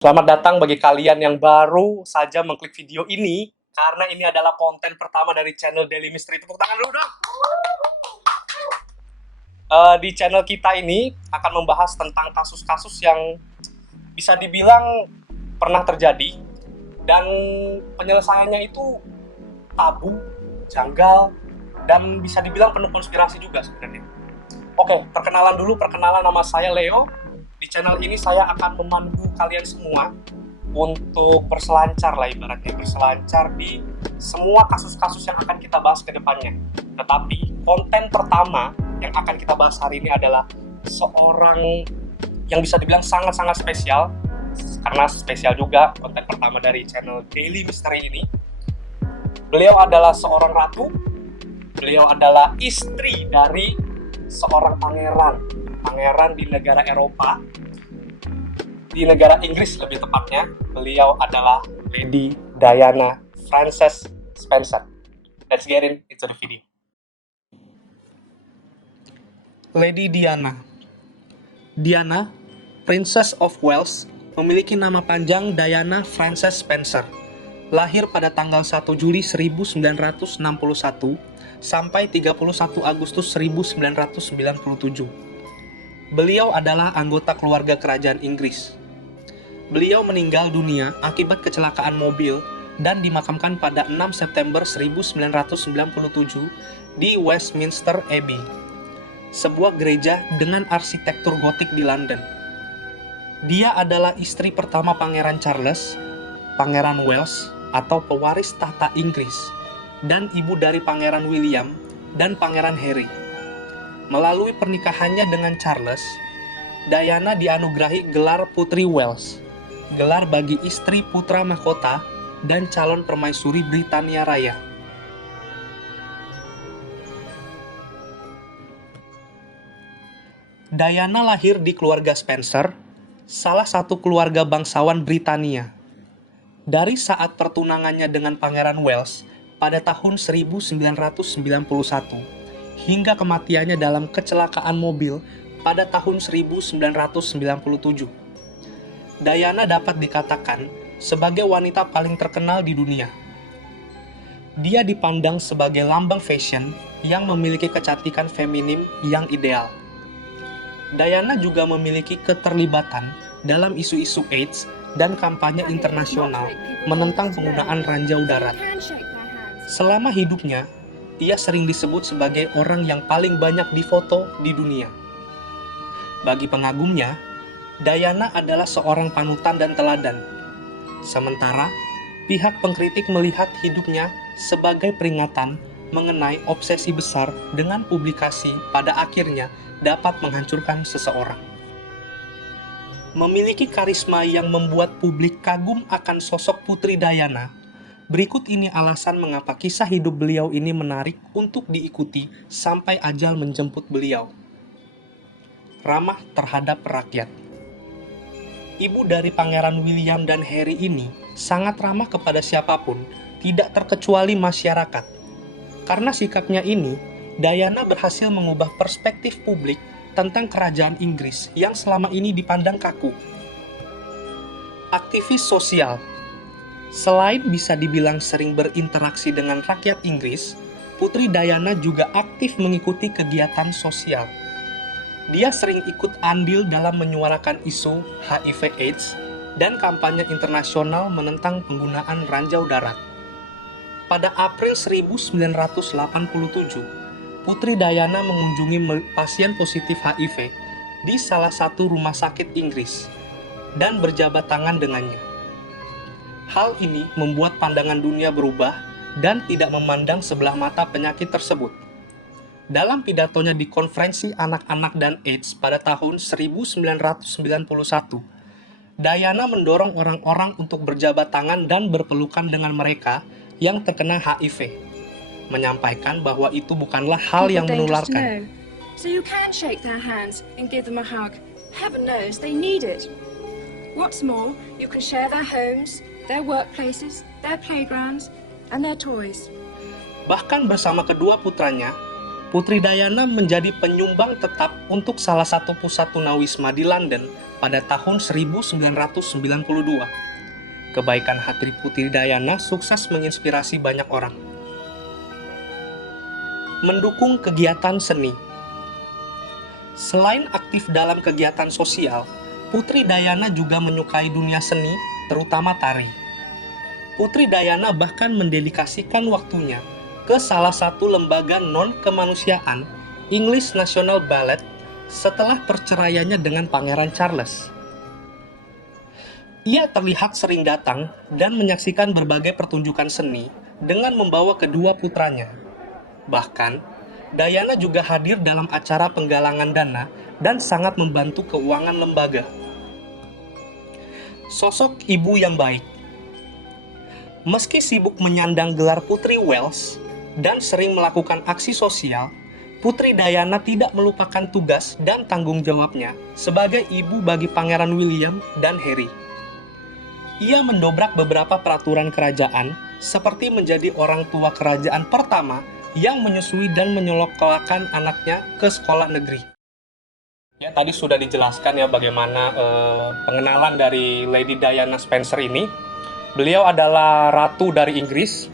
Selamat datang bagi kalian yang baru saja mengklik video ini, karena ini adalah konten pertama dari channel Daily Mystery. Tepuk tangan dulu dong! Di channel kita ini akan membahas tentang kasus-kasus yang bisa dibilang pernah terjadi, dan penyelesaiannya itu tabu, janggal, dan bisa dibilang penuh konspirasi juga sebenarnya. Oke, perkenalan nama saya Leo. Di channel ini saya akan memandu kalian semua untuk berselancar lah, ibaratnya berselancar di semua kasus-kasus yang akan kita bahas ke depannya. Tetapi konten pertama yang akan kita bahas hari ini adalah seorang yang bisa dibilang sangat-sangat spesial, karena spesial juga konten pertama dari channel Daily Mystery ini. Beliau adalah seorang ratu, beliau adalah istri dari seorang pangeran di negara Eropa, di negara Inggris lebih tepatnya. Beliau adalah Lady Diana Frances Spencer. Let's get into the video. Lady Diana, Princess of Wales, memiliki nama panjang Diana Frances Spencer. Lahir pada tanggal 1 Juli 1961 sampai 31 Agustus 1997. Beliau adalah anggota keluarga kerajaan Inggris. Beliau meninggal dunia akibat kecelakaan mobil dan dimakamkan pada 6 September 1997 di Westminster Abbey, sebuah gereja dengan arsitektur gotik di London. Dia adalah istri pertama Pangeran Charles, Pangeran Wales atau pewaris tahta Inggris, dan ibu dari Pangeran William dan Pangeran Harry. Melalui pernikahannya dengan Charles, Diana dianugerahi gelar Putri Wales, gelar bagi istri putra mahkota dan calon permaisuri Britania Raya. Diana lahir di keluarga Spencer, salah satu keluarga bangsawan Britania. Dari saat pertunangannya dengan Pangeran Wales pada tahun 1991 hingga kematiannya dalam kecelakaan mobil pada tahun 1997. Diana dapat dikatakan sebagai wanita paling terkenal di dunia. Dia dipandang sebagai lambang fashion yang memiliki kecantikan feminim yang ideal. Diana juga memiliki keterlibatan dalam isu-isu AIDS dan kampanye internasional menentang penggunaan ranjau darat. Selama hidupnya, ia sering disebut sebagai orang yang paling banyak difoto di dunia. Bagi pengagumnya, Diana adalah seorang panutan dan teladan. Sementara, pihak pengkritik melihat hidupnya sebagai peringatan mengenai obsesi besar dengan publikasi pada akhirnya dapat menghancurkan seseorang. Memiliki karisma yang membuat publik kagum akan sosok Putri Diana. Berikut ini alasan mengapa kisah hidup beliau ini menarik untuk diikuti sampai ajal menjemput beliau. Ramah terhadap rakyat. Ibu dari Pangeran William dan Harry ini sangat ramah kepada siapapun, tidak terkecuali masyarakat. Karena sikapnya ini, Diana berhasil mengubah perspektif publik tentang kerajaan Inggris yang selama ini dipandang kaku. Aktivis sosial. Selain bisa dibilang sering berinteraksi dengan rakyat Inggris, Putri Diana juga aktif mengikuti kegiatan sosial. Dia sering ikut andil dalam menyuarakan isu HIV/AIDS dan kampanye internasional menentang penggunaan ranjau darat. Pada April 1987, Putri Diana mengunjungi pasien positif HIV di salah satu rumah sakit Inggris dan berjabat tangan dengannya. Hal ini membuat pandangan dunia berubah dan tidak memandang sebelah mata penyakit tersebut. Dalam pidatonya di konferensi anak-anak dan AIDS pada tahun 1991, Diana mendorong orang-orang untuk berjabat tangan dan berpelukan dengan mereka yang terkena HIV, menyampaikan bahwa itu bukanlah hal yang menularkan. So you can shake their hands and give them a hug. Heaven knows they need it. What's more, you can share their homes, their workplaces, their playgrounds, and their toys. Bahkan bersama kedua putranya, Putri Diana menjadi penyumbang tetap untuk salah satu pusat tunawisma di London pada tahun 1992. Kebaikan hati Putri Diana sukses menginspirasi banyak orang. Mendukung kegiatan seni. Selain aktif dalam kegiatan sosial, Putri Diana juga menyukai dunia seni, terutama tari. Putri Diana bahkan mendedikasikan waktunya ke salah satu lembaga non-kemanusiaan, English National Ballet, setelah perceraiannya dengan Pangeran Charles. Ia terlihat sering datang dan menyaksikan berbagai pertunjukan seni dengan membawa kedua putranya. Bahkan, Diana juga hadir dalam acara penggalangan dana dan sangat membantu keuangan lembaga. Sosok ibu yang baik. Meski sibuk menyandang gelar Putri Wales dan sering melakukan aksi sosial, Putri Diana tidak melupakan tugas dan tanggung jawabnya sebagai ibu bagi Pangeran William dan Harry. Ia mendobrak beberapa peraturan kerajaan, seperti menjadi orang tua kerajaan pertama yang menyusui dan menyekolahkan anaknya ke sekolah negeri. Ya, tadi sudah dijelaskan ya bagaimana pengenalan dari Lady Diana Spencer ini. Beliau adalah ratu dari Inggris.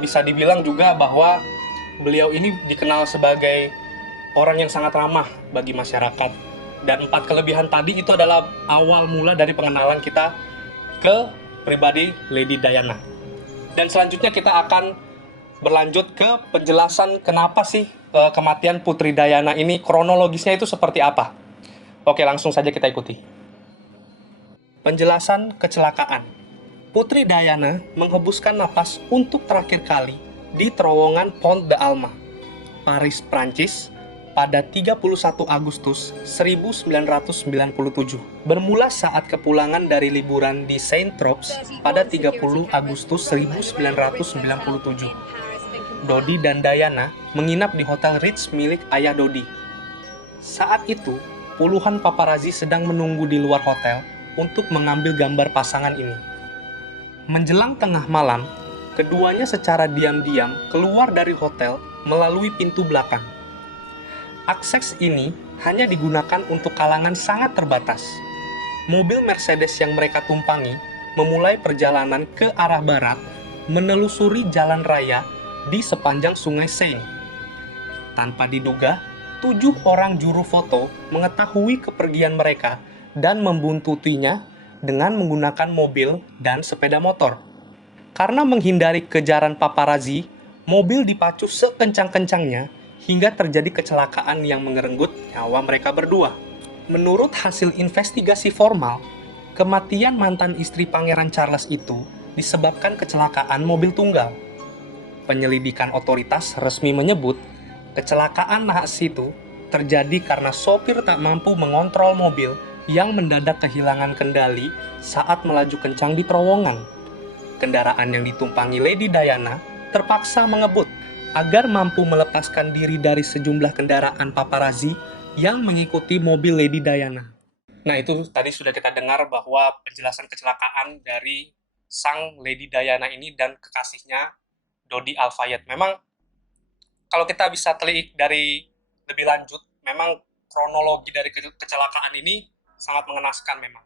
Bisa dibilang juga bahwa beliau ini dikenal sebagai orang yang sangat ramah bagi masyarakat. Dan 4 kelebihan tadi itu adalah awal mula dari pengenalan kita ke pribadi Lady Diana. Dan selanjutnya kita akan berlanjut ke penjelasan kenapa sih kematian Putri Diana ini, kronologisnya itu seperti apa. Oke, langsung saja kita ikuti. Penjelasan kecelakaan. Putri Diana menghembuskan napas untuk terakhir kali di terowongan Pont de Alma, Paris, Prancis, pada 31 Agustus 1997. Bermula saat kepulangan dari liburan di Saint-Tropez pada 30 Agustus 1997. Dodi dan Diana menginap di Hotel Ritz milik ayah Dodi. Saat itu, puluhan paparazzi sedang menunggu di luar hotel untuk mengambil gambar pasangan ini. Menjelang tengah malam, keduanya secara diam-diam keluar dari hotel melalui pintu belakang. Akses ini hanya digunakan untuk kalangan sangat terbatas. Mobil Mercedes yang mereka tumpangi memulai perjalanan ke arah barat, menelusuri jalan raya di sepanjang Sungai Seine. Tanpa diduga, 7 orang juru foto mengetahui kepergian mereka dan membuntutinya dengan menggunakan mobil dan sepeda motor. Karena menghindari kejaran paparazzi, mobil dipacu sekencang-kencangnya hingga terjadi kecelakaan yang mengerenggut nyawa mereka berdua. Menurut hasil investigasi formal, kematian mantan istri Pangeran Charles itu disebabkan kecelakaan mobil tunggal. Penyelidikan otoritas resmi menyebut kecelakaan nahas itu terjadi karena sopir tak mampu mengontrol mobil yang mendadak kehilangan kendali saat melaju kencang di terowongan. Kendaraan yang ditumpangi Lady Diana terpaksa mengebut agar mampu melepaskan diri dari sejumlah kendaraan paparazzi yang mengikuti mobil Lady Diana. Nah, itu tadi sudah kita dengar bahwa penjelasan kecelakaan dari sang Lady Diana ini dan kekasihnya Dodi Al-Fayed. Memang kalau kita bisa telik dari lebih lanjut, memang kronologi dari kecelakaan ini sangat mengenaskan memang.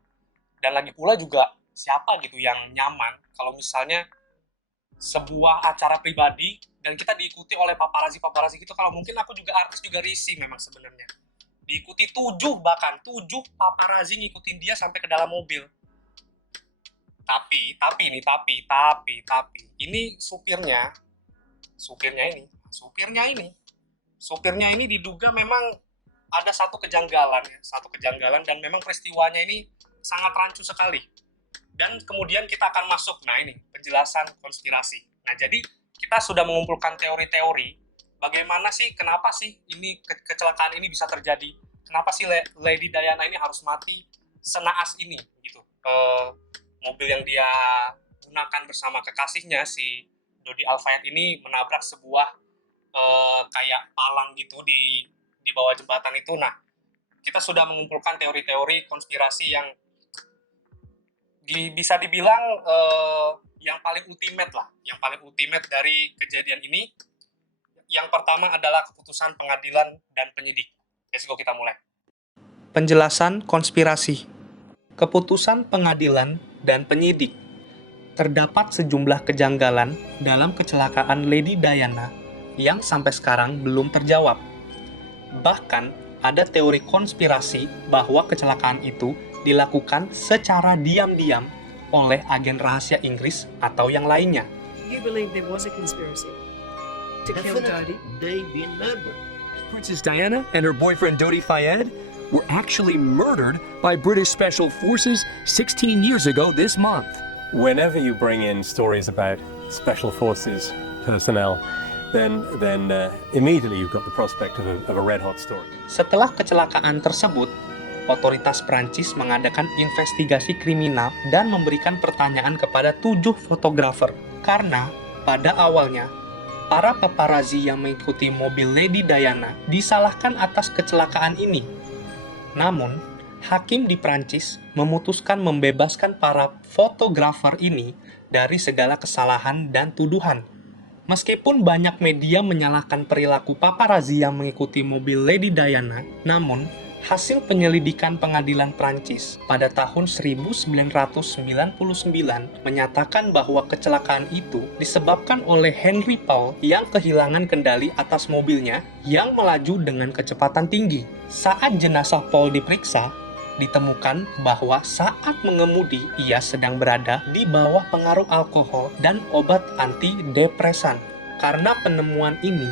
Dan lagi pula juga siapa gitu yang nyaman kalau misalnya sebuah acara pribadi dan kita diikuti oleh paparazzi gitu. Kalau mungkin aku juga artis juga risih memang sebenarnya. Diikuti 7 paparazzi ngikutin dia sampai ke dalam mobil. Tapi ini supirnya ini diduga memang ada satu kejanggalan dan memang peristiwanya ini sangat rancu sekali. Dan kemudian kita akan masuk, nah ini penjelasan konspirasi. Nah, jadi kita sudah mengumpulkan teori-teori bagaimana sih, kenapa sih ini kecelakaan ini bisa terjadi, kenapa sih Lady Diana ini harus mati senaas ini gitu. Mobil yang dia gunakan bersama kekasihnya si Dodi Al-Fayed ini menabrak sebuah kayak palang gitu di bawah jembatan itu. Nah, kita sudah mengumpulkan teori-teori konspirasi yang bisa dibilang yang paling ultimate dari kejadian ini. Yang pertama adalah keputusan pengadilan dan penyidik. Let's go, kita mulai. Penjelasan konspirasi. Keputusan pengadilan dan penyidik. Terdapat sejumlah kejanggalan dalam kecelakaan Lady Diana yang sampai sekarang belum terjawab. Bahkan, ada teori konspirasi bahwa kecelakaan itu dilakukan secara diam-diam oleh agen rahasia Inggris atau yang lainnya. You believe there was a conspiracy to kill Dodi? They've been murdered. Princess Diana and her boyfriend Dodi Fayed were actually murdered by British Special Forces 16 years ago this month. Whenever you bring in stories about special forces personnel, then immediately you've got the prospect of a red-hot story. Setelah kecelakaan tersebut, otoritas Prancis mengadakan investigasi kriminal dan memberikan pertanyaan kepada 7 fotografer. Karena pada awalnya, para paparazzi yang mengikuti mobil Lady Diana disalahkan atas kecelakaan ini. Namun, hakim di Prancis memutuskan membebaskan para fotografer ini dari segala kesalahan dan tuduhan. Meskipun banyak media menyalahkan perilaku paparazzi yang mengikuti mobil Lady Diana, namun hasil penyelidikan pengadilan Prancis pada tahun 1999 menyatakan bahwa kecelakaan itu disebabkan oleh Henry Paul yang kehilangan kendali atas mobilnya yang melaju dengan kecepatan tinggi. Saat jenazah Paul diperiksa, ditemukan bahwa saat mengemudi ia sedang berada di bawah pengaruh alkohol dan obat antidepresan. Karena penemuan ini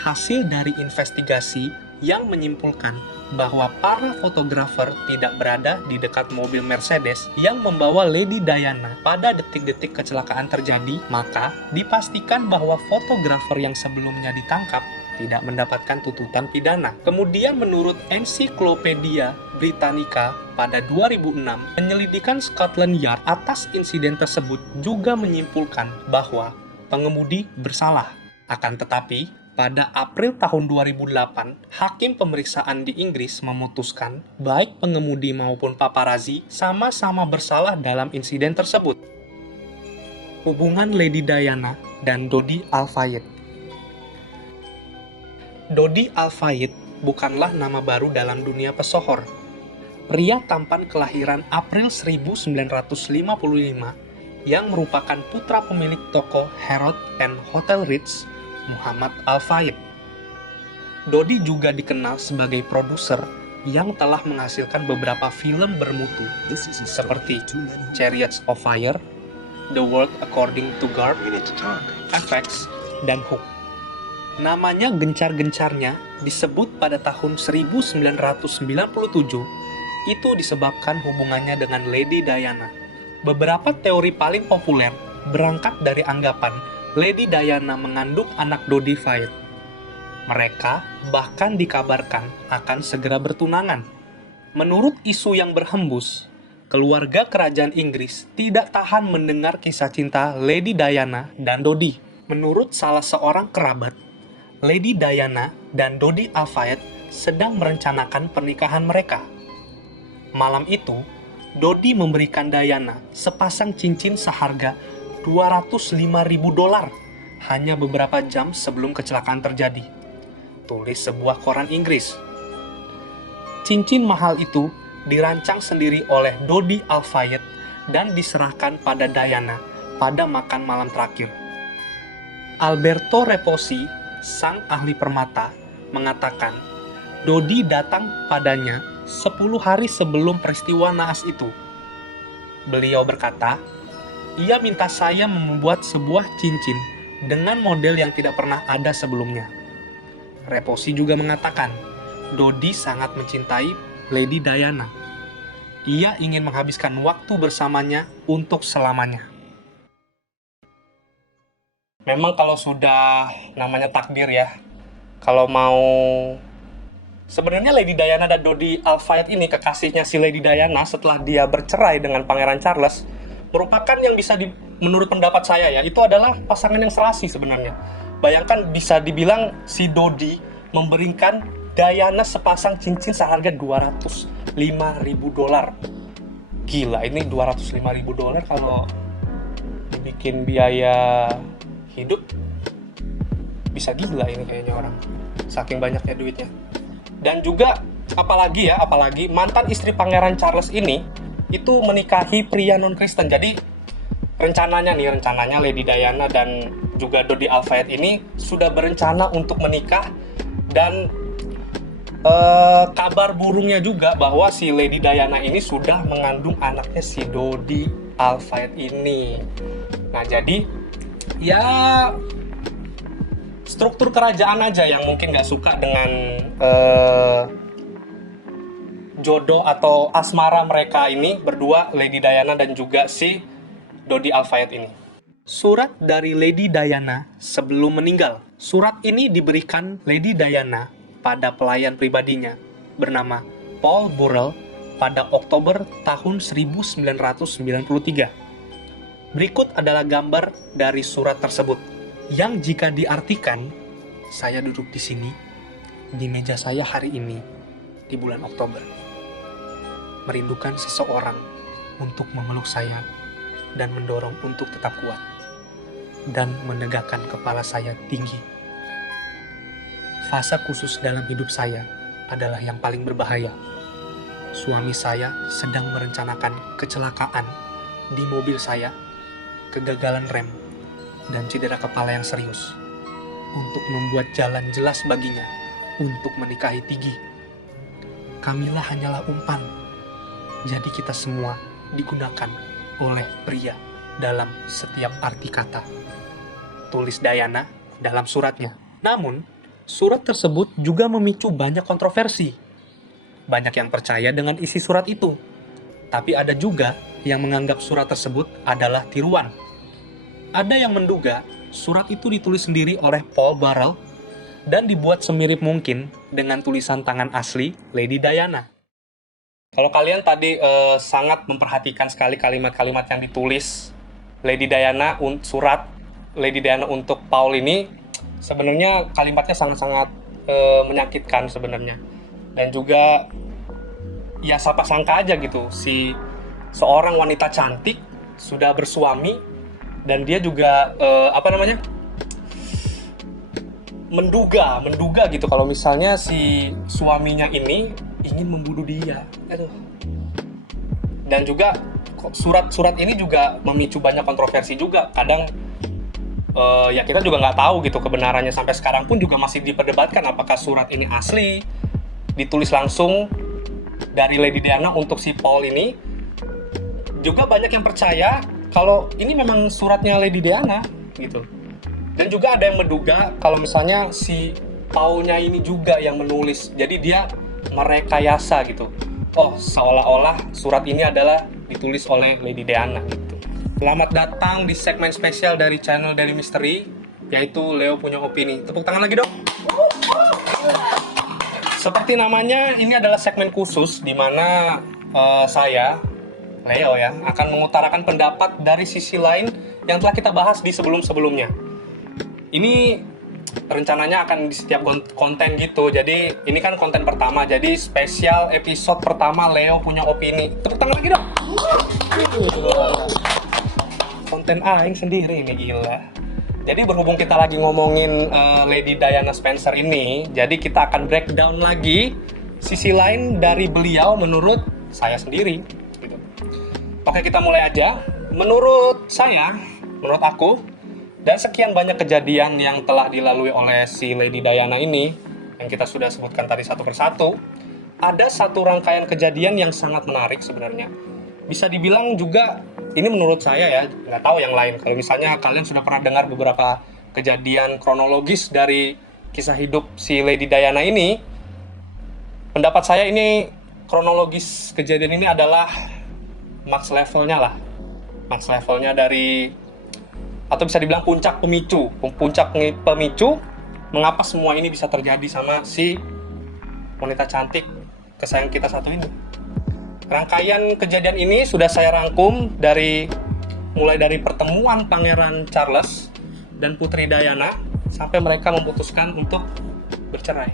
hasil dari investigasi yang menyimpulkan bahwa para fotografer tidak berada di dekat mobil Mercedes yang membawa Lady Diana pada detik-detik kecelakaan terjadi, maka dipastikan bahwa fotografer yang sebelumnya ditangkap tidak mendapatkan tuntutan pidana. Kemudian menurut Encyclopedia Britannica pada 2006, penyelidikan Scotland Yard atas insiden tersebut juga menyimpulkan bahwa pengemudi bersalah. Akan tetapi, pada April tahun 2008, hakim pemeriksaan di Inggris memutuskan baik pengemudi maupun paparazzi sama-sama bersalah dalam insiden tersebut. Hubungan Lady Diana dan Dodi Al-Fayed. Dodi Al-Fayed bukanlah nama baru dalam dunia pesohor. Pria tampan kelahiran April 1955 yang merupakan putra pemilik toko Harrods and Hotel Ritz, Muhammad Al-Fayed. Dodi juga dikenal sebagai produser yang telah menghasilkan beberapa film bermutu seperti Chariots of Fire, The World According to Garp, FX, dan Hook. Namanya gencar-gencarnya disebut pada tahun 1997 itu disebabkan hubungannya dengan Lady Diana. Beberapa teori paling populer berangkat dari anggapan Lady Diana mengandung anak Dodi Fayed. Mereka bahkan dikabarkan akan segera bertunangan. Menurut isu yang berhembus, keluarga kerajaan Inggris tidak tahan mendengar kisah cinta Lady Diana dan Dodi. Menurut salah seorang kerabat, Lady Diana dan Dodi Al-Fayed sedang merencanakan pernikahan mereka. Malam itu, Dodi memberikan Diana sepasang cincin seharga $205.000 hanya beberapa jam sebelum kecelakaan terjadi. Tulis sebuah koran Inggris. Cincin mahal itu dirancang sendiri oleh Dodi Al-Fayed dan diserahkan pada Diana pada makan malam terakhir. Alberto Reposi, sang ahli permata, mengatakan Dodi datang padanya 10 hari sebelum peristiwa naas itu. Beliau berkata, ia minta saya membuat sebuah cincin dengan model yang tidak pernah ada sebelumnya. Reposi juga mengatakan, Dodi sangat mencintai Lady Diana. Ia ingin menghabiskan waktu bersamanya untuk selamanya. Memang kalau sudah namanya takdir ya, kalau mau sebenarnya Lady Diana dan Dodi Al-Fayed ini kekasihnya si Lady Diana setelah dia bercerai dengan Pangeran Charles merupakan yang bisa menurut pendapat saya ya, itu adalah pasangan yang serasi sebenarnya. Bayangkan bisa dibilang si Dodi memberikan Diana sepasang cincin seharga $205.000. Gila, ini $205.000 kalau dibikin biaya hidup bisa gila ini kayaknya orang, saking banyaknya duitnya. Dan juga apalagi mantan istri Pangeran Charles ini itu menikahi pria non-Kristen. Jadi rencananya Lady Diana dan juga Dodi Al-Fayed ini sudah berencana untuk menikah. Dan kabar burungnya juga bahwa si Lady Diana ini sudah mengandung anaknya si Dodi Al-Fayed ini. Nah, jadi ya struktur kerajaan aja yang mungkin nggak suka dengan jodoh atau asmara mereka ini berdua, Lady Diana dan juga si Dodi Al-Fayed ini. Surat dari Lady Diana sebelum meninggal. Surat ini diberikan Lady Diana pada pelayan pribadinya bernama Paul Burrell pada Oktober tahun 1993. Berikut adalah gambar dari surat tersebut yang jika diartikan, saya duduk di sini di meja saya hari ini di bulan Oktober, merindukan seseorang untuk memeluk saya dan mendorong untuk tetap kuat dan menegakkan kepala saya tinggi. Fase khusus dalam hidup saya adalah yang paling berbahaya. Suami saya sedang merencanakan kecelakaan di mobil saya, kegagalan rem, dan cedera kepala yang serius untuk membuat jalan jelas baginya untuk menikahi Tiggy. Kamilah hanyalah umpan, jadi kita semua digunakan oleh pria dalam setiap arti kata, tulis Diana dalam suratnya. Namun, surat tersebut juga memicu banyak kontroversi. Banyak yang percaya dengan isi surat itu, tapi ada juga yang menganggap surat tersebut adalah tiruan. Ada yang menduga surat itu ditulis sendiri oleh Paul Burrell dan dibuat semirip mungkin dengan tulisan tangan asli Lady Diana. Kalau kalian tadi sangat memperhatikan sekali kalimat-kalimat yang ditulis Lady Diana, surat Lady Diana untuk Paul ini, sebenarnya kalimatnya sangat-sangat menyakitkan sebenarnya. Dan juga ya siapa sangka aja gitu, si seorang wanita cantik sudah bersuami dan dia juga menduga gitu kalau misalnya si suaminya ini ingin membunuh dia. Dan juga surat-surat ini juga memicu banyak kontroversi juga. Kadang ya kita juga nggak tahu gitu kebenarannya, sampai sekarang pun juga masih diperdebatkan apakah surat ini asli ditulis langsung dari Lady Diana untuk si Paul ini. Juga banyak yang percaya kalau ini memang suratnya Lady Diana gitu. Dan juga ada yang menduga kalau misalnya si Paulnya ini juga yang menulis, jadi dia merekayasa gitu. Oh, seolah-olah surat ini adalah ditulis oleh Lady Diana gitu. Selamat datang di segmen spesial dari channel Daily Mystery, yaitu Leo Punya Opini. Tepuk tangan lagi dong. Seperti namanya, ini adalah segmen khusus di mana saya, Leo ya, akan mengutarakan pendapat dari sisi lain yang telah kita bahas di sebelum-sebelumnya. Ini rencananya akan di setiap konten gitu, jadi ini kan konten pertama, jadi spesial episode pertama Leo Punya Opini. Tepuk tangan lagi dong. Konten aing sendiri ini, gila. Jadi berhubung kita lagi ngomongin Lady Diana Spencer ini, jadi kita akan breakdown lagi sisi lain dari beliau menurut saya sendiri gitu. Oke, kita mulai aja. Menurut saya, menurut aku, dan sekian banyak kejadian yang telah dilalui oleh si Lady Diana ini, yang kita sudah sebutkan tadi satu persatu, ada satu rangkaian kejadian yang sangat menarik sebenarnya. Bisa dibilang juga, ini menurut saya ya, nggak tahu yang lain. Kalau misalnya kalian sudah pernah dengar beberapa kejadian kronologis dari kisah hidup si Lady Diana ini, pendapat saya ini kronologis kejadian ini adalah max levelnya lah. Max levelnya dari, atau bisa dibilang puncak pemicu mengapa semua ini bisa terjadi sama si wanita cantik kesayangan kita satu ini. Rangkaian kejadian ini sudah saya rangkum mulai dari pertemuan Pangeran Charles dan Putri Diana sampai mereka memutuskan untuk bercerai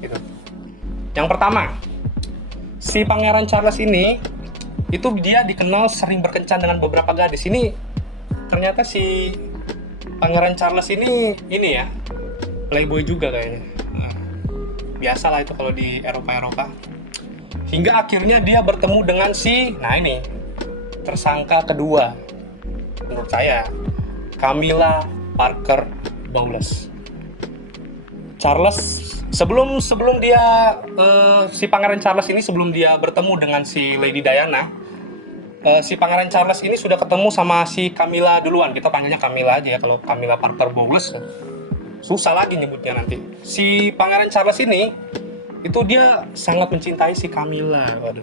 gitu. Yang pertama, si Pangeran Charles ini itu dia dikenal sering berkencan dengan beberapa gadis. Ini ternyata si Pangeran Charles ini ya, playboy juga kayaknya. Nah, biasalah itu kalau di Eropa. Hingga akhirnya dia bertemu dengan ini tersangka kedua menurut saya, Camilla Parker Bowles. Charles sebelum dia si Pangeran Charles ini sebelum dia bertemu dengan si Lady Diana, si Pangeran Charles ini sudah ketemu sama si Camilla duluan. Kita panggilnya Camilla aja ya, kalau Camilla Parker Bowles susah lagi nyebutnya nanti. Si Pangeran Charles ini itu dia sangat mencintai si Camilla. Waduh.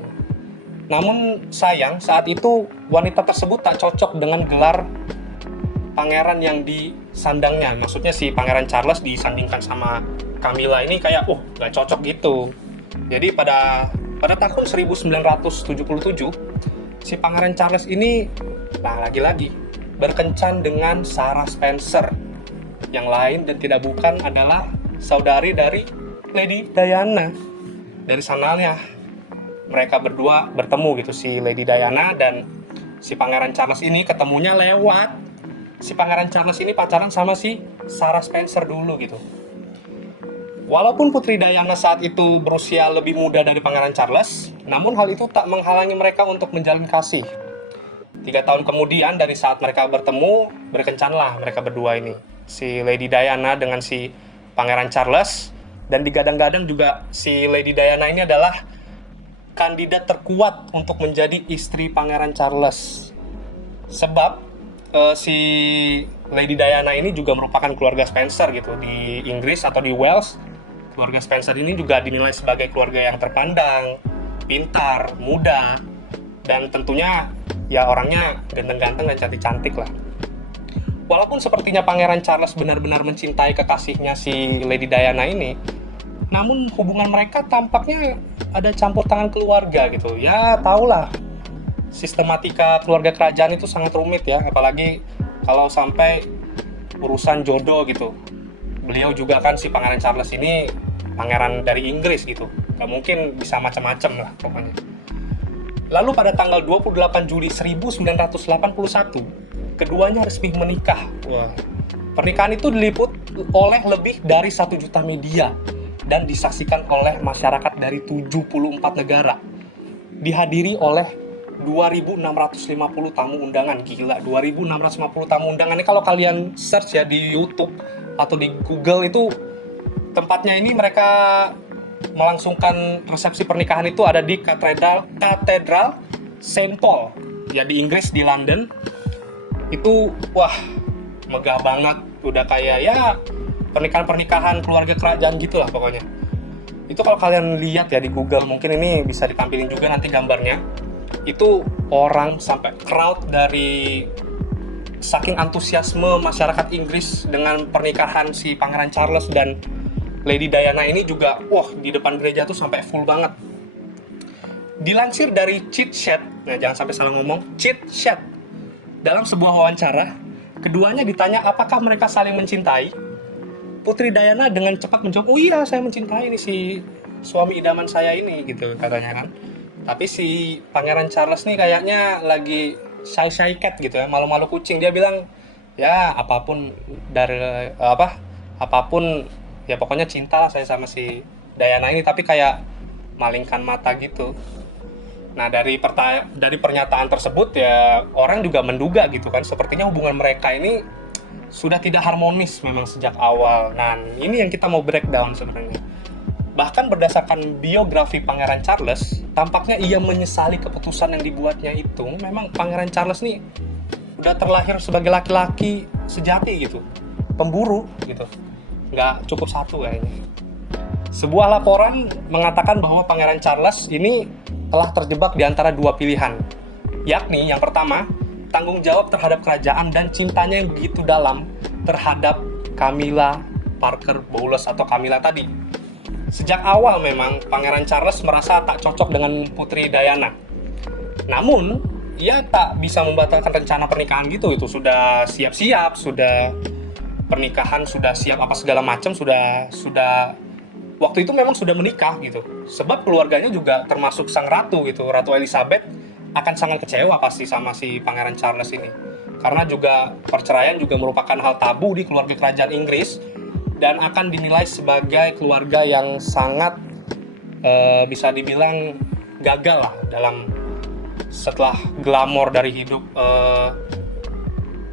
Namun sayang saat itu wanita tersebut tak cocok dengan gelar pangeran yang disandangnya. Maksudnya si Pangeran Charles disandingkan sama Camilla ini kayak gak cocok gitu. Jadi pada tahun 1977 si Pangeran Charles ini lagi-lagi berkencan dengan Sarah Spencer, yang lain dan tidak bukan adalah saudari dari Lady Diana. Dari sananya mereka berdua bertemu gitu, si Lady Diana dan si Pangeran Charles ini ketemunya lewat si Pangeran Charles ini pacaran sama si Sarah Spencer dulu gitu. Walaupun Putri Diana saat itu berusia lebih muda dari Pangeran Charles, namun hal itu tak menghalangi mereka untuk menjalin kasih. 3 tahun kemudian dari saat mereka bertemu, berkencanlah mereka berdua ini, si Lady Diana dengan si Pangeran Charles. Dan digadang-gadang juga si Lady Diana ini adalah kandidat terkuat untuk menjadi istri Pangeran Charles. Sebab si Lady Diana ini juga merupakan keluarga Spencer gitu. Di Inggris atau di Wales, keluarga Spencer ini juga dinilai sebagai keluarga yang terpandang, pintar, muda, dan tentunya ya orangnya ganteng-ganteng dan cantik-cantik lah. Walaupun sepertinya Pangeran Charles benar-benar mencintai kekasihnya si Lady Diana ini, namun hubungan mereka tampaknya ada campur tangan keluarga gitu. Ya tahulah, sistematika keluarga kerajaan itu sangat rumit ya, apalagi kalau sampai urusan jodoh gitu. Beliau juga kan si Pangeran Charles ini pangeran dari Inggris gitu, gak mungkin bisa macam-macam lah pokoknya. Lalu pada tanggal 28 Juli 1981 keduanya resmi menikah. Wah. Pernikahan itu diliput oleh lebih dari 1 juta media dan disaksikan oleh masyarakat dari 74 negara. Dihadiri oleh 2.650 tamu undangan. Gila, 2.650 tamu undangan. Ini kalau kalian search ya di YouTube atau di Google itu tempatnya ini mereka melangsungkan resepsi pernikahan itu ada di Katedral St. Paul ya di Inggris, di London. Itu wah megah banget, udah kayak ya pernikahan keluarga kerajaan gitulah pokoknya. Itu kalau kalian lihat ya di Google, mungkin ini bisa ditampilin juga nanti gambarnya. Itu orang sampai crowd dari saking antusiasme masyarakat Inggris dengan pernikahan si Pangeran Charles dan Lady Diana ini juga, wah di depan gereja tuh sampai full banget. Dilansir dari Chit Chat, nah jangan sampai salah ngomong, Chit Chat. Dalam sebuah wawancara, keduanya ditanya apakah mereka saling mencintai. Putri Diana dengan cepat menjawab, oh iya saya mencintai ini si suami idaman saya ini gitu katanya kan. Tapi si Pangeran Charles nih kayaknya lagi shy cat gitu ya, malu-malu kucing. Dia bilang ya apapun ya pokoknya cinta lah saya sama si Diana ini, tapi kayak malingkan mata gitu. Nah dari pernyataan tersebut ya orang juga menduga gitu kan, sepertinya hubungan mereka ini sudah tidak harmonis memang sejak awal. Nah ini yang kita mau breakdown sebenarnya. Bahkan berdasarkan biografi Pangeran Charles, tampaknya ia menyesali keputusan yang dibuatnya itu. Memang Pangeran Charles nih udah terlahir sebagai laki-laki sejati gitu, pemburu gitu, nggak cukup satu kayaknya. Sebuah laporan mengatakan bahwa Pangeran Charles ini telah terjebak di antara dua pilihan, yakni yang pertama, tanggung jawab terhadap kerajaan dan cintanya yang begitu dalam terhadap Camilla Parker Bowles atau Camilla tadi. Sejak awal memang Pangeran Charles merasa tak cocok dengan Putri Diana. Namun, ia tak bisa membatalkan rencana pernikahan gitu. Itu sudah siap-siap, sudah pernikahan, sudah siap apa segala macam, sudah waktu itu memang sudah menikah gitu. Sebab keluarganya juga termasuk sang ratu gitu, Ratu Elizabeth akan sangat kecewa pasti sama si Pangeran Charles ini. Karena juga perceraian juga merupakan hal tabu di keluarga kerajaan Inggris. dan akan dinilai sebagai keluarga yang sangat bisa dibilang gagal lah dalam setelah glamor dari hidup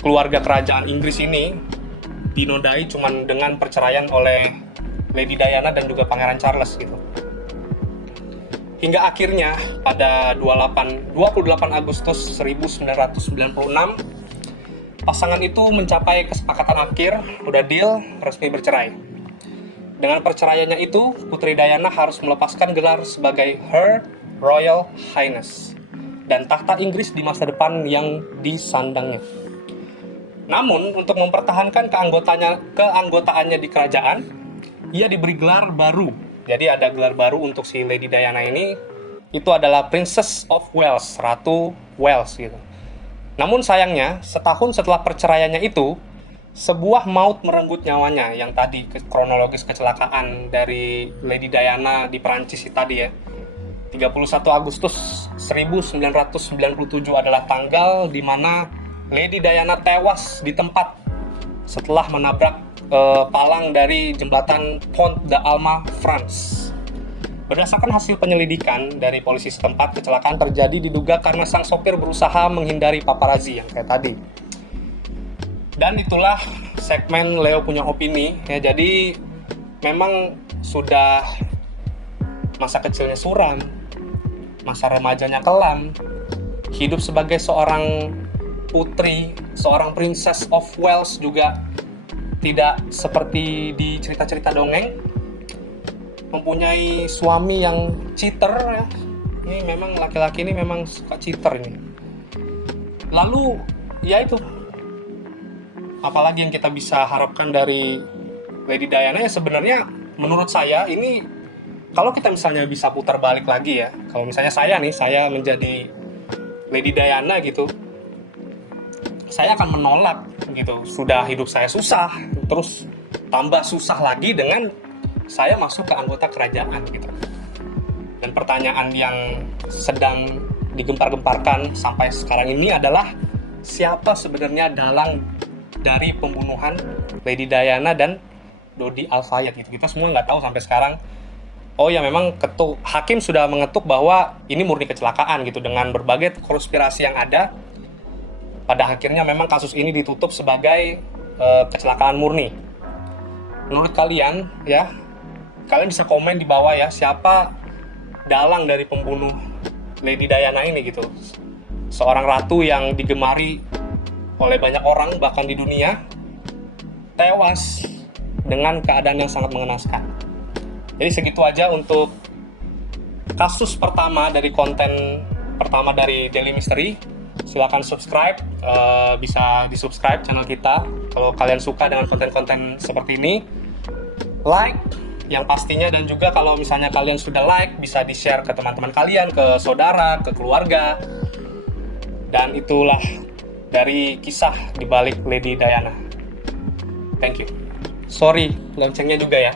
keluarga kerajaan Inggris ini dinodai cuman dengan perceraian oleh Lady Diana dan juga Pangeran Charles gitu. Hingga akhirnya pada 28 Agustus 1996 pasangan itu mencapai kesepakatan akhir, udah deal, resmi bercerai. Dengan perceraiannya itu, Putri Diana harus melepaskan gelar sebagai Her Royal Highness dan tahta Inggris di masa depan yang disandangnya. Namun, untuk mempertahankan keanggotaannya di kerajaan, ia diberi gelar baru. Jadi ada gelar baru untuk si Lady Diana ini, itu adalah Princess of Wales, Ratu Wales gitu. Namun sayangnya, setahun setelah perceraiannya itu, sebuah maut merenggut nyawanya yang tadi kronologis kecelakaan dari Lady Diana di Perancis tadi ya. 31 Agustus 1997 adalah tanggal di mana Lady Diana tewas di tempat setelah menabrak palang dari jembatan Pont d'Alma, France. Berdasarkan hasil penyelidikan dari polisi setempat, kecelakaan terjadi diduga karena sang sopir berusaha menghindari paparazzi yang kayak tadi. Dan itulah segmen Leo punya opini ya. Jadi memang sudah masa kecilnya suram, masa remajanya kelam, hidup sebagai seorang putri, seorang Princess of Wales juga tidak seperti di cerita-cerita dongeng, mempunyai suami yang cheater ya. Ini memang laki-laki ini memang suka cheater ini. Lalu ya itu, apalagi yang kita bisa harapkan dari Lady Diana ya. Sebenarnya menurut saya ini, kalau kita misalnya bisa putar balik lagi ya, kalau misalnya saya menjadi Lady Diana gitu, saya akan menolak gitu. Sudah hidup saya susah, terus tambah susah lagi dengan saya masuk ke anggota kerajaan gitu. Dan pertanyaan yang sedang digempar-gemparkan sampai sekarang ini adalah siapa sebenarnya dalang dari pembunuhan Lady Diana dan Dodi Al-Fayed gitu. Kita semua nggak tahu sampai sekarang. Oh ya, memang hakim sudah mengetuk bahwa ini murni kecelakaan gitu. Dengan berbagai konspirasi yang ada, pada akhirnya memang kasus ini ditutup sebagai kecelakaan murni. Menurut kalian ya, kalian bisa komen di bawah ya, siapa dalang dari pembunuh Lady Diana ini gitu. Seorang ratu yang digemari oleh banyak orang bahkan di dunia, tewas dengan keadaan yang sangat mengenaskan. Jadi segitu aja untuk kasus pertama dari konten pertama dari Daily Mystery. Silahkan subscribe, bisa di subscribe channel kita kalau kalian suka dengan konten-konten seperti ini. Like yang pastinya, dan juga kalau misalnya kalian sudah like, bisa di share ke teman-teman kalian, ke saudara, ke keluarga. Dan itulah dari kisah di balik Lady Diana. Thank you. Sorry, loncengnya juga ya.